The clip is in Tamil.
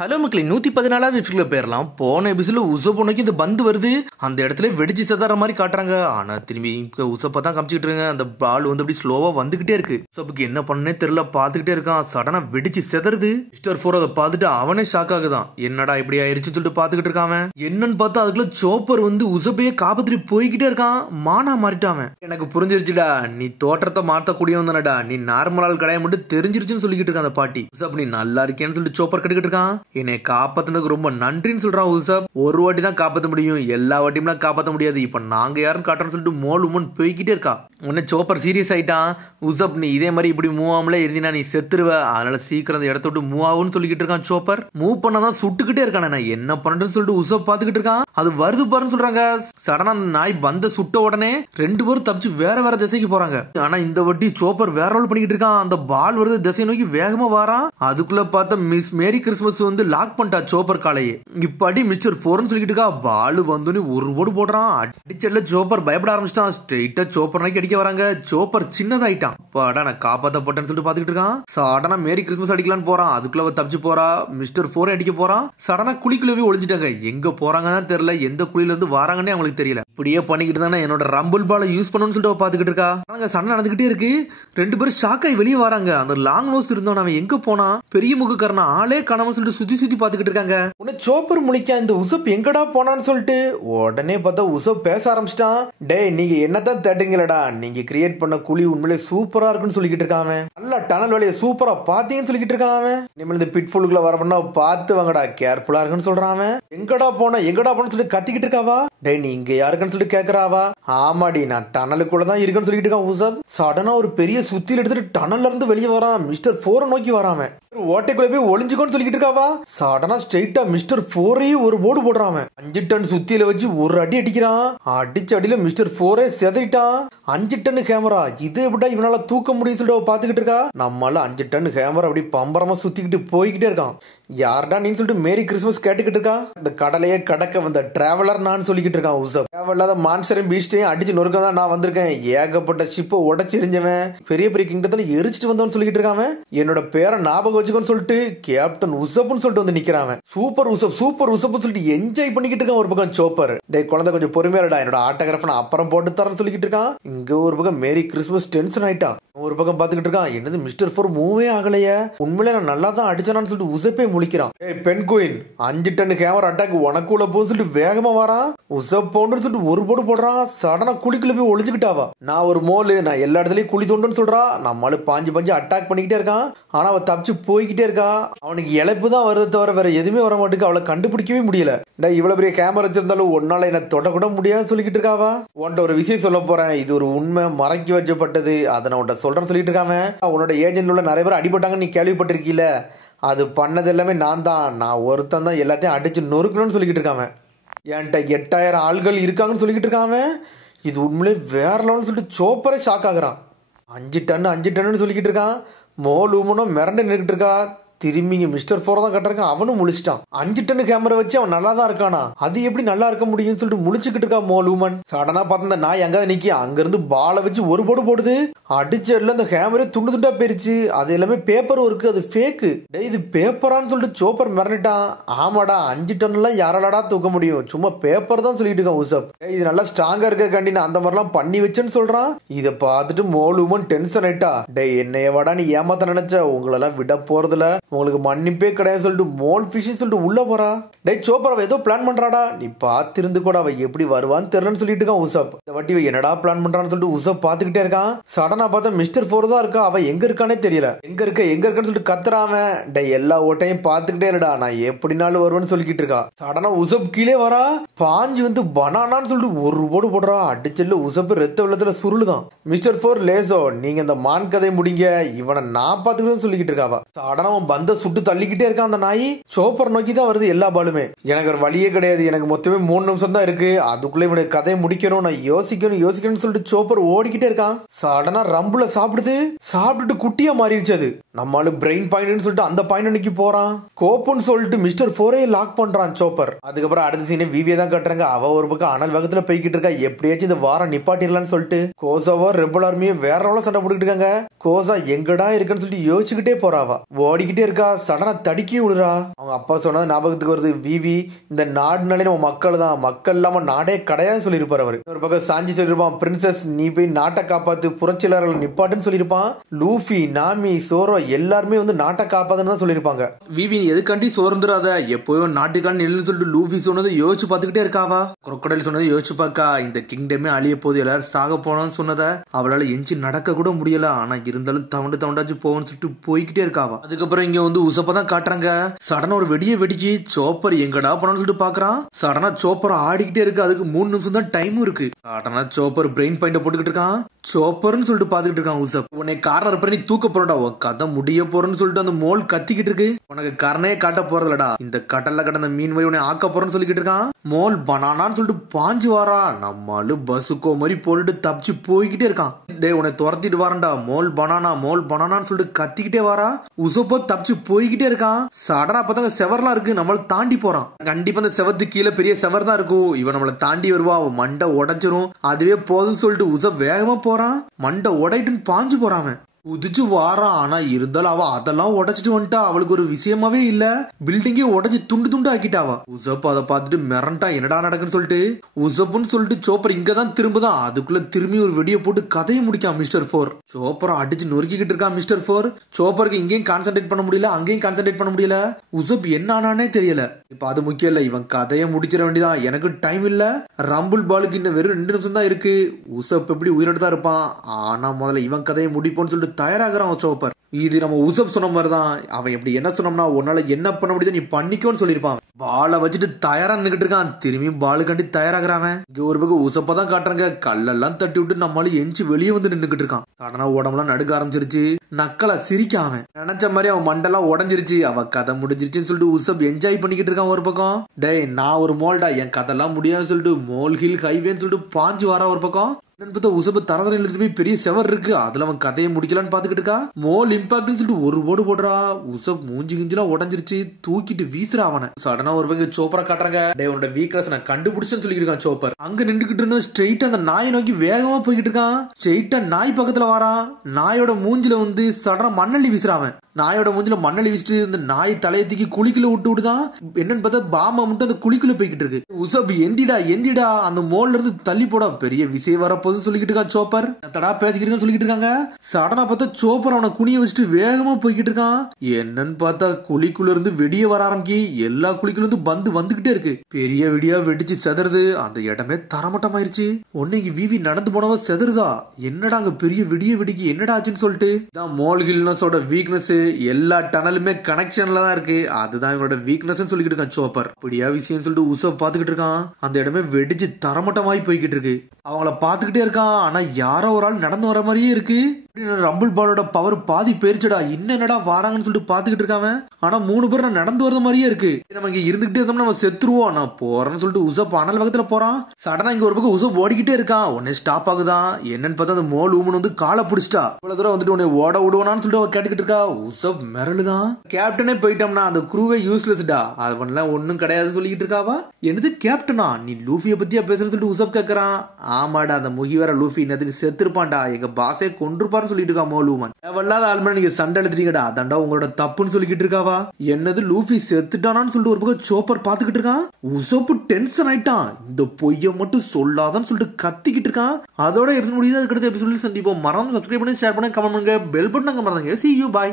ஹலோ மக்களே 114வது எபிசோட்ல பேரலாம். போன எபிசோட்ல உசப் உனக்கு இந்த பந்து வருது, அந்த இடத்துல வெடிச்சு செதற மாதிரி காட்டுறாங்க. ஆனா திரும்பி உசப்பை தான் காமிச்சிட்டு இருங்க. அந்த பால் வந்து அப்படி ஸ்லோவா வந்துகிட்டே இருக்கு. உசப்புக்கு என்ன பண்ணனே தெரியல, பாத்துக்கிட்டே இருக்கான். சடனா வெடிச்சு செதறுது. மிஸ்டர் ஃபோர் அதை பார்த்துட்டு அவனே ஷாக் ஆகுதான். என்னடா இப்படி ஆயிருச்சு சொல்லிட்டு பாத்துக்கிட்டு இருக்கான். என்னன்னு பார்த்தா அதுக்குள்ள சோப்பர் வந்து உசப்பையே காப்பாத்திட்டு போய்கிட்டே இருக்கான். மானா மாறிட்டான். எனக்கு புரிஞ்சிருச்சுடா, நீ தோற்றத்தை மாற்றக்கூடியவன் தானடா, நீ நார்மல் ஆள் கிடையாது மட்டும் தெரிஞ்சிருச்சுன்னு சொல்லிக்கிட்டு இருக்கான் அந்த பாட்டி. உசப் நீ நல்லா இருக்கேன்னு சொல்லிட்டு சோப்பர் கட்டுக்கிட்டு இருக்கான். என்னை காப்பாத்தினதுக்கு ரொம்ப நன்றின்னு சொல்றான் உசப். ஒரு வாட்டி தான் காப்பாற்ற முடியும், எல்லா வாட்டியும் காப்பாற்ற முடியாது. இப்ப நாங்க யாரும் காட்டுறோம்னு சொல்லிட்டு மோல் உமன் போய்கிட்டே இருக்கா. உன்னை சோப்பர் சீரியஸ் ஆயிட்டான். உசப் நீ இதே மாதிரி இப்படி மூவ் ஆகல இருந்தீனா நீ செத்துருவ, அதனால சீக்கிரம் அந்த இடத்த விட்டு மூவ் ஆகும்னு சொல்லிக்கிட்டு இருக்கான். சோப்பர் மூவ் பண்ணாதான் சுட்டுக்கிட்டே இருக்கான். நான் என்ன பண்றேன்னு சொல்லிட்டு உசப் பாத்துக்கிட்டு இருக்கான். அது வருது பாருன்னு சொல்றாங்க. சடனா அந்த நாய் பந்த சுட்ட உடனே ரெண்டு பேரும் தப்பிச்சு வேற வேற திசைக்கு போறாங்க. ஆனா இந்த வாட்டி சோப்பர் வேற ரோல் பண்ணிக்கிட்டு இருக்கான். அந்த பால் வருது திசை நோக்கி வேகமா வாரான். அதுக்குள்ள பார்த்தா மிஸ் மேரி கிறிஸ்மஸ் வந்து லாக் பண்ணிட்டா சோப்பர் காலையே. இப்படி மிஸ்டர் ஃபோர்னு சொல்லிக்கிட்டு இருக்கா. பால் வந்து ஒரு ஓடு போடுறான். அடிச்சல சோப்பர் பயப்பட ஆரம்பிச்சிட்டான். ஸ்ட்ரெயிட்டா சோப்பர் நாய்க்கு அடிக்க வராங்க. சோப்பர் சின்னதாயிட்டான். பாடா நான் காப்பாத்தப்பட்டேன்னு சொல்லிட்டு பாத்துக்கிட்டு இருக்கான். சடனா மேரி கிறிஸ்மஸ் அடிக்கலான்னு போறான். அதுக்குள்ள தப்பிச்சு போறா. மிஸ்டர் ஃபோரை அடிக்க போறான். சடனா குழிக்குள்ள போய் ஒளிஞ்சிட்டாங்க. எங்க போறாங்கன்னு தெரியல, எந்த குழியில இருந்து வராங்கன்னே அவங்களுக்கு தெரியல. இப்படியே பண்ணிக்கிட்டு தானே என்னோட ரம்பிள் பாலை யூஸ் பண்ணணும்னு சொல்லிட்டு பாத்துக்கிட்டு இருக்கா. சண்டை நடந்துகிட்டே இருக்கு. ரெண்டு பேரும் ஷாக் ஆகி வெளியே வராங்க. அந்த லாங் நோஸ் இருந்தவன் அவன் எங்க போனா, பெரிய முகக்காரனா ஆளே காணாம சொல்லிட்டு சுத்தி சுத்தி பாத்துக்கிட்டு இருக்காங்க. உன்னை சோப்பர் முழிக்கா இந்த உசப் எங்கடா போனான்னு சொல்லிட்டு உடனே பார்த்தா உசப் பேச ஆரம்பிச்சிட்டான். டே நீங்க என்னதான் தேடுறீங்களடா, நீங்க கிரியேட் பண்ண குழி உண்மையிலே சூப்பரா இருக்குன்னு சொல்லிக்கிட்டு இருக்கான். நல்ல டனல் வேலையை சூப்பரா பாத்தீங்கன்னு சொல்லிக்கிட்டு இருக்கான். இனிமேல் இந்த பிட்ஃபுல்லுக்குள்ள வரப்பண்ணா பார்த்து வாங்கடா, கேர்ஃபுல்லா இருக்குன்னு சொல்றான். எங்கடா போன சொல்லிட்டு கத்திக்கிட்டு இருக்காவா. டே நீ இங்க யாருக்குன்னு சொல்லிட்டு கேக்குறாவா. ஆமாடி நான் டனலுக்குள்ளதான் இருக்குன்னு சொல்லிட்டு இருக்கான் உசப். சடனா ஒரு பெரிய சுத்தியில் எடுத்துட்டு டனல்ல இருந்து வெளியே வரான். மிஸ்டர் ஃபோரை நோக்கி வராம ஓட்டைக்குள்ள போய் ஒளிஞ்சுக்கோன்னு சொல்லிக்கிட்டு இருக்காவா. சடனா ஸ்ட்ரெயிட்டா மிஸ்டர் ஃபோரையும் ஒரு போர்டு போடுறான். 5 டன் சுத்தியில வச்சு ஒரு அடி அடிக்கிறான். அடிச்ச அடியில மிஸ்டர் ஃபோரே செதைட்டான். 5 டன் கேமரா இது எப்படா இவனால தூக்க முடியும் சொல்லிட்டு பாத்துக்கிட்டு இருக்கா. நம்மளால 5 டன் கேமரா அப்படி பம்பரமா சுத்திக்கிட்டு போய்கிட்டே இருக்கான். யார்டா நீ சொல்லிட்டு மேரி கிறிஸ்மஸ் கேட்டுக்கிட்டு இருக்கா. இந்த கடலையே கடக்க வந்த டிராவலர் நான் சொல்லிக்கிட்டு இருக்கான் உசப். தேவையில்லாத மான்ஸ்டரையும் பீஸ்டையும் அடிச்சு நொறுக்க தான் நான் வந்திருக்கேன். ஏகப்பட்ட ஷிப்பை உடச்சு எரிஞ்சவன், பெரிய பெரிய கிங்டத்துல எரிச்சிட்டு வந்தவன் சொல்லிக்கிட்டு இருக்கான். என்னோட பேரை ஞாபகம் வச்சுக்கோன்னு சொல்லிட்டு கேப்டன் உசப்னு சொல்லிட்டு வந்து நிக்கிறான். சூப்பர் உசப் சூப்பர் உசப்னு சொல்லிட்டு என்ஜாய் பண்ணிக்கிட்டு இருக்கான். ஒரு பக்கம் சோப்பர் டே குழந்தை கொஞ்சம் பொறுமையாடா, என்னோட ஆட்டோகிராஃப் நான் அப்புறம் போட்டு தரேன்னு சொல்லிக்கிட்டு இருக்கான். இங்க ஒரு பக்கம் மேரி கிறிஸ்மஸ் டென்ஷன் ஆயிட்டா. ஒரு பக்கம் பாத்துக்கிட்டு இருக்கான். என்னது மிஸ்டர் ஃபோர் மூவே ஆகலையே, உண்மையிலே நான் நல்லா தான் அடிச்சானு சொல்லிட்டு உசப்பே முழிக்கிறான். ஏய் penguin 5 ton camera attack உனக்குள்ள போன்னு சொல்லிட்டு வேகமா வரான். உசப் பவுண்டர் சொல்லிட்டு ஒரு போடு போடுறான். சடனா குழிக்குள்ள போய் ஒளிஞ்சுக்கிட்டாவா. நான் ஒரு மோலு, நான் எல்லா இடத்துலயும் குழி தோண்டுன்னு சொல்றா. நம்மளு பாஞ்சு பாஞ்சு அட்டாக் பண்ணிக்கிட்டே இருக்கான். ஆனா அவ தப்பிச்சு போய்கிட்டே இருக்கா. அவனுக்கு இழப்பு தான் வருது தவிர வேற எதுவுமே வர மாட்டுக்கு. அவளை கண்டுபிடிக்கவே முடியல. இவ்வளவு பெரிய கேமரா வச்சிருந்தாலும் ஒன்னால என்ன தொடக்கூட முடியாதுன்னு சொல்லிக்கிட்டு இருக்காவா. உன்ட்ட ஒரு விஷயம் சொல்ல போறேன், இது ஒரு உண்மை மறைக்கி வச்சப்பட்டது, அதை நான் உன்ட்ட சொல்றேன்னு சொல்லிட்டு இருக்காம. உன்னோட ஏஜென்ட்ல உள்ள நிறைய பேர் அடிபட்டாங்கன்னு நீ கேள்விப்பட்டிருக்கீல, அது பண்ணது எல்லாமே நான் தான். நான் ஒருத்தன் தான் எல்லாத்தையும் அடிச்சு நொறுக்கணும்னு சொல்லிக்கிட்டு இருக்காம. என்கிட்ட 8000 ஆள்கள் இருக்காங்கன்னு சொல்லிக்கிட்டு இருக்காம. இது உண்மையிலே வேற லெவல்னு சொல்லிட்டு சோப்பரே ஷாக் ஆகுறான். 5 டன் சொல்லிக்கிட்டு இருக்கான். மோல் உமனும் மிரண்டு நின்றுட்டு இருக்கா. திரும்பிங்க மிஸ்டர் ஃபோரை தான் கட்டுறான். அவனும் முழிச்சிட்டான். 5 டன் கேமரா வச்சு அவன் நல்லா தான் இருக்கானா, அது எப்படி நல்லா இருக்க முடியும்னு சொல்லிட்டு முழிச்சுக்கிட்டு இருக்கா மோல் உமன். சடனா பார்த்த நாய் அங்க நிக்கி அங்க இருந்து பாலை வச்சு ஒரு போடு போடுது. அடிச்சதுல அந்த கேமரா துண்டு துண்டா போயிருச்சு. அது எல்லாமே பேப்பர் ஒர்க்கு, அது ஃபேக்கு. டே இது பேப்பரான்னு சொல்லிட்டு சோப்பர் மிரண்டுட்டான். ஆமாடா 5 டன் எல்லாம் யாராலடா தூக்க முடியும், சும்மா பேப்பர் தான் சொல்லிட்டு இருக்கான் உசப். இது நல்லா ஸ்ட்ராங்கா இருக்காண்டி நான் அந்த மாதிரிலாம் பண்ணி வச்சேன்னு சொல்றான். இதை பார்த்துட்டு மோல் உமன் டென்ஷன் ஆயிட்டா. டே என்னைய வாடா நீ ஏமாத்த நினைச்ச, உங்களெல்லாம் விட போறதுல உங்களுக்கு மன்னிப்பே கிடையாது சொல்லிட்டு மோல் ஃபிஷ் சொல்லிட்டு உள்ள போறா. டே சோப்பர் அவ ஏதோ பிளான் பண்றாடா, நீ பார்த்திருந்து கூட அவ எப்படி வருவான்னு தெரியலன்னு சொல்லிட்டு இருக்கான் உசப். இந்த வாட்டி என்னடா பிளான் பண்றான்னு சொல்லிட்டு உசப் பாத்துக்கிட்டே இருக்கான். சடனா பார்த்தா மிஸ்டர் ஃபோர் தான் இருக்கா. அவ எங்க இருக்கானே தெரியல. எங்க இருக்கான்னு சொல்லிட்டு கத்துறாம. டே எல்லா ஓட்டையும் பாத்துக்கிட்டே இருடா, நான் எப்படினாலும் வருவேன்னு சொல்லிக்கிட்டு இருக்கா. சடனா உசப் கீழே வரா. பாஞ்சு வந்து பனானான்னு சொல்லிட்டு ஒரு போடு போடுறா. அடிச்சல்ல உசப் ரத்த வெள்ளத்துல சுருளுதான். மிஸ்டர் ஃபோர் லேசோ நீங்க இந்த மான் கதை முடிங்க, இவனை நான் பாத்துக்கிட்டு சொல்லிக்கிட்டு இருக்காவா. சடனா பந்த சுட்டு தள்ளிக்கிட்டே இருக்கான். அந்த நாய் சோப்பர் நோக்கி தான் வருது எல்லா பாலுமே. எனக்கு ஒரு வழியே கிடையாது, எனக்கு மொத்தமே 3 நிமிஷம் தான் இருக்கு, அதுக்குள்ள இவனுக்கு கதையை முடிக்கணும், நான் யோசிக்கணும்னு சொல்லிட்டு சோப்பர் ஓடிக்கிட்டே இருக்கான். சடனா ரம்புல சாப்பிட்டுட்டு குட்டியா மாறிடுச்சு. அது நம்மளால பிரெயின் பாயிண்ட் சொல்லிட்டு அந்த பாயிண்ட் அன்னைக்கு போறான். கோப்புன்னு சொல்லிட்டு மிஸ்டர் ஃபோரே லாக் பண்றான் சோப்பர். அதுக்கப்புறம் அடுத்த சீனே விவியை தான் கட்டுறாங்க. அவ ஒரு பக்கம் அனல் வேகத்துல போய்கிட்டு இருக்கா. எப்படியாச்சும் இந்த வாரம் நிப்பாட்டிடலான்னு சொல்லிட்டு கோசாவோ ரெபல் ஆர்மியும் வேற சண்டை போட்டுக்கிட்டு இருக்காங்க. கோசா எங்கடா இருக்குன்னு சொல்லிட்டு யோசிச்சுக்கிட்டே போறாவா. ஓடிக்கிட்டே இருக்கா, சடனா தடுக்கி விடுறா. அவங்க அப்பா சொன்னது ஞாபகத்துக்கு வருது. விவி இந்த நாடுனாலே நம்ம மக்கள் தான், மக்கள் இல்லாம நாடே கிடையாது சொல்லியிருப்பாரு அவர். ஒரு பக்கம் சாஞ்சி சொல்லியிருப்பான், பிரின்சஸ் நீ போய் நாட்டை காப்பாத்து, புரட்சியாளர்கள் நிப்பாட்டுன்னு சொல்லியிருப்பான். லூஃபி, நாமி, சோரோ எல்லாருமே வந்து நாட்டை காப்பாதுன்னு தான் சொல்லியிருப்பாங்க. விவி எதுக்காண்டி சோர்ந்துராத, எப்போயும் நாட்டுக்கான நெல்லுன்னு சொல்லிட்டு லூஃபி சொன்னதை யோசிச்சு பார்த்துக்கிட்டே இருக்காவா. குரோக்கடைல் சொன்னதை யோசிச்சு பார்க்கா, இந்த கிங்டமே அழிய போது, எல்லாரும் சாக போனோம்னு சொன்னதை அவளால எஞ்சி நடக்க கூட முடியல. ஆனா இருந்தாலும் தவண்டாச்சு போவோம்னு சொல்லிட்டு போய்கிட்டே இருக்காவா. அதுக்கப்புறம் இங்க வந்து உசப்ப தான் காட்டுறாங்க. சடனா ஒரு வெடிக்கி சோப்பர் எங்கடா போனான்னு சொல்லிட்டு பாக்குறான். சடனா சோப்பர் ஆடிக்கிட்டே இருக்கு. அதுக்கு 3 நிமிஷம் தான் டைம் இருக்கு. சடனா சோப்பர் பிரெயின் பாயிண்ட போட்டுக்கிட்டு இருக்கான். சோப்பர்னு சொல்லிட்டு பாத்துக்கிட்டு இருக்கான் உசப். உன்னை காரணம் பண்ணி தூக்க போறடா, கதை முடிய போறன்னு சொல்லிட்டு அந்த மோல் கத்திக்கிட்டு இருக்கு. உனக்கு காரணே காட்ட போறதுலடா, இந்த கடல்ல கடந்த மீன் மாதிரி உன்னை ஆக்க போறன்னு சொல்லிக்கிட்டு இருக்கான். மோல் பனானான்னு சொல்லிட்டு பாஞ்சு வாரா. நம்மளு பஸ்ஸுக்கோ மாதிரி போட்டுட்டு தப்பிச்சு போய்கிட்டே இருக்கான். டே உன்னை துரத்திட்டு வாரண்டா, மோல் பனானான்னு சொல்லிட்டு கத்திக்கிட்டே வாரா. உசப்போ தப்பிச்சு போய்கிட்டே இருக்கான். சடனா பார்த்தாங்க செவர்லாம் இருக்கு, நம்மள தாண்டி போறான். கண்டிப்பா அந்த செவத்துக்கு கீழே பெரிய செவர் தான் இருக்கும். இவன் நம்மள தாண்டி வருவா, அவன் மண்டை உடைச்சிரும். அதுவே போதும்னு சொல்லிட்டு உசப் வேகமா போறான். மண்டை உடைட்டுன்னு பாஞ்சு போறான். உதிச்சு வாரான். ஆனா இருந்தாலும் அவ அதெல்லாம் உடைச்சிட்டு வந்துட்டா. அவளுக்கு ஒரு விஷயமாவே இல்ல. பில்டிங்கே உடைச்சு துண்டு ஆக்கிட்டாவா. உசப் அதை பார்த்துட்டு மிரண்டா, என்னடா நடக்குன்னு சொல்லிட்டு. உசப்புன்னு சொல்லிட்டு சோப்பர் இங்கதான் திரும்புதான். அதுக்குள்ள திரும்பி ஒரு வெடியை போட்டு கதையை முடிக்கான் மிஸ்டர் 4. சோப்பரை அடிச்சு நொறுக்கிட்டு இருக்கான் மிஸ்டர் 4. சோப்பருக்கு இங்கேயும் கான்சென்ட்ரேட் பண்ண முடியல, அங்கேயும் கான்சென்ட்ரேட் பண்ண முடியல. உசப் என்ன ஆனானே தெரியல. இப்ப அது முக்கியம் இல்ல, இவன் கதையை முடிச்சிட வேண்டியதான். எனக்கு டைம் இல்ல. ரம்பிள் பாலுக்கு இன்னும் வெறும் 2 நிமிஷம் தான் இருக்கு. உசப் எப்படி உயிரோடு தான் இருப்பான். ஆனா முதல்ல இவன் கதையை முடிப்போன்னு சொல்லிட்டு தயாராகிறான் சோப்பர். இது நம்ம உசப் சொன்ன மாதிரிதான். அவன் எப்படி என்ன சொன்னோம்னா, உன்னால என்ன பண்ண முடியுது நீ பண்ணிக்கோன்னு சொல்லியிருப்பான். பாலை வச்சுட்டு தயாரா நின்னுகிட்டு இருக்கான். திரும்பியும் பாலு கண்டி தயாராகிறான். இங்க ஒரு பக்கம் உசப்ப தான் காட்டுறாங்க. கல்லெல்லாம் தட்டி விட்டு நம்மளால எஞ்சி வெளியே வந்து நின்னுகிட்டு இருக்கான். சடனா உடம்புலாம் நடுக்க ஆரம்பிச்சிருச்சு. நக்கலா சிரிக்காம நினைச்ச மாதிரி அவன் மண்டெல்லாம் உடஞ்சிருச்சு. அவ கதை முடிஞ்சிருச்சுன்னு சொல்லிட்டு உசப் என்ஜாய் பண்ணிக்கிட்டு இருக்கான். ஒரு பக்கம் டேய் நான் ஒரு மோல்டா, என் கதைலாம் முடியாதுன்னு சொல்லிட்டு மோல் ஹில் ஹைவேன்னு சொல்லிட்டு பாஞ்சு வாரா. ஒரு பக்கம் உசப்பு தரதரை எழுதிட்டு போய் பெரிய செவர் இருக்கு, அதுல அவன் கதையை முடிக்கலான்னு பாத்துக்கிட்டு இருக்கா. மோல் இம்பாக்ட்னு சொல்லிட்டு ஒரு ஓடு போடுறா. உசப் மூஞ்சி கிஞ்சிலாம் உடஞ்சிருச்சு. தூக்கிட்டு வீசுறா அவனை. சடனா ஒரு பக்கம் சோப்பரை காட்டுறாங்க. டே உன்னோட வீக்னஸ் நான் கண்டுபிடிச்சேன்னு சொல்லிட்டு இருக்கான் சோப்பர். அங்க நின்றுகிட்டு இருந்த ஸ்ட்ரெயிட்டா அந்த நாயை நோக்கி வேகமா போய்கிட்டு இருக்கான். ஸ்ட்ரெயிட்டா நாய் பக்கத்துல வாரான். நாயோட மூஞ்சில வந்து சடனா மண்ணள்ளி வீசுறான். நாயோட மூஞ்சில மண்ணள்ளி வீசிட்டு இந்த நாய் தலையை தூக்கி குழிக்குள்ள விட்டுதான். என்னன்னு பார்த்தா பாமா மட்டும் அந்த குழிக்குள்ள போய்கிட்டு இருக்கு. உசப் எந்திடா அந்த மோல்ல இருந்து தள்ளி போட, பெரிய விஷயம் வரப்போதுன்னு சொல்லிக்கிட்டு இருக்கான் சோப்பர். தடா பேசிக்கிட்டு சொல்லிக்கிட்டு இருக்காங்க. சடனா பார்த்தா சோப்பர் அவனை குனிய வச்சுட்டு வேகமா போய்கிட்டு இருக்கான். என்னன்னு பார்த்தா குழிக்குள்ள இருந்து வெடிய வர ஆரம்பிக்கி. எல்லா குழிக்குள்ள இருந்து பந்து வந்துகிட்டே இருக்கு. பெரிய வெடியா வெடிச்சு செதறுது. அந்த இடமே தரமட்டமாயிருச்சு. ஒன்னு இங்க விவி நடந்து போனவ செதறுதா. என்னடா அங்க பெரிய வெடிக்கு என்னடா ஆச்சுன்னு சொல்லிட்டு தான் மோல் ஹில்னஸோட வீக்னஸ். எல்லா டனலுமே கனெக்ஷன்ல தான் இருக்கு. அதுதான் இவனோட வீக்னஸ் சொல்லிக்கிட்டு இருக்கான் சோப்பர். அப்படியா விஷயம் சொல்லிட்டு உசப் பாத்துக்கிட்டு இருக்கான். அந்த இடமே வெடிச்சு தரமட்டமாயி போய்கிட்டு இருக்கு. அவங்கள பாத்துக்கிட்டே இருக்கான். ஆனா யாரோ ஒரு ஆள் நடந்து வர மாதிரியே இருக்கு. ரம்பிள் பாலோட பவர் பாதி போயிருச்சுடா. என்னடா வாராங்கன்னு சொல்லிட்டு பாத்துக்கிட்டு இருக்காம. ஆனா 3 பேர் நான் நடந்து வரது மாதிரியே இருக்கு. நம்ம இங்க இருந்துகிட்டே இருந்தோம்னா நம்ம செத்துருவோம். நான் போறேன்னு சொல்லிட்டு உசப் அனல் பக்கத்துல போறான். சடனா இங்க ஒரு பக்கம் உசப் ஓடிக்கிட்டே இருக்கான். உடனே ஸ்டாப் ஆகுதான். என்னன்னு பார்த்தா அந்த மோல் ஊமன் வந்து காலை பிடிச்சிட்டா. இவ்வளவு தூரம் வந்துட்டு உன்னை ஓட விடுவானான்னு சொல்லிட்டு அவ கேட்டுக்கிட்டு இருக்கா. உசப் மிரளுதான். கேப்டனே போயிட்டோம்னா அந்த குரூவே யூஸ்லெஸ்டா, அது பண்ணலாம் ஒன்னும் கிடையாது சொல்லிக்கிட்டு இருக்காவா. என்னது கேப்டனா, நீ லூஃபிய பத்தியா பேசுறன்னு சொல்லிட்டு உசப் கேக்குறான். ஆமாடா அந்த முகிவர லூஃபி இன்னதுக்கு செத்துருப்பான்டா, எங்க பாஸே கொன்றுப்பாரு சொல்லிட்டு இருக்கா மோல் ஊமன். தேவையில்லாத ஆள்மே நீங்க சண்டை எடுத்துட்டீங்கடா, அதான்டா உங்களோட தப்புன்னு சொல்லிக்கிட்டு இருக்காவா. என்னது லூஃபி செத்துட்டானான்னு சொல்லிட்டு ஒரு பக்கம் சோப்பர் பாத்துக்கிட்டு இருக்கான். உசப்பு டென்ஷன் ஆயிட்டான். இந்த பொய்ய மட்டும் சொல்லாதான்னு சொல்லிட்டு கத்திக்கிட்டு இருக்கான். அதோட இருந்து முடியுது. அதுக்கடுத்து எபிசோட்ல சந்திப்போம். மறந்து சப்ஸ்கிரைப் பண்ணி ஷேர் பண்ணி கமெண்ட் பண்ணுங்க. பெல் பட்டன் மறந்துங்க. See you, bye.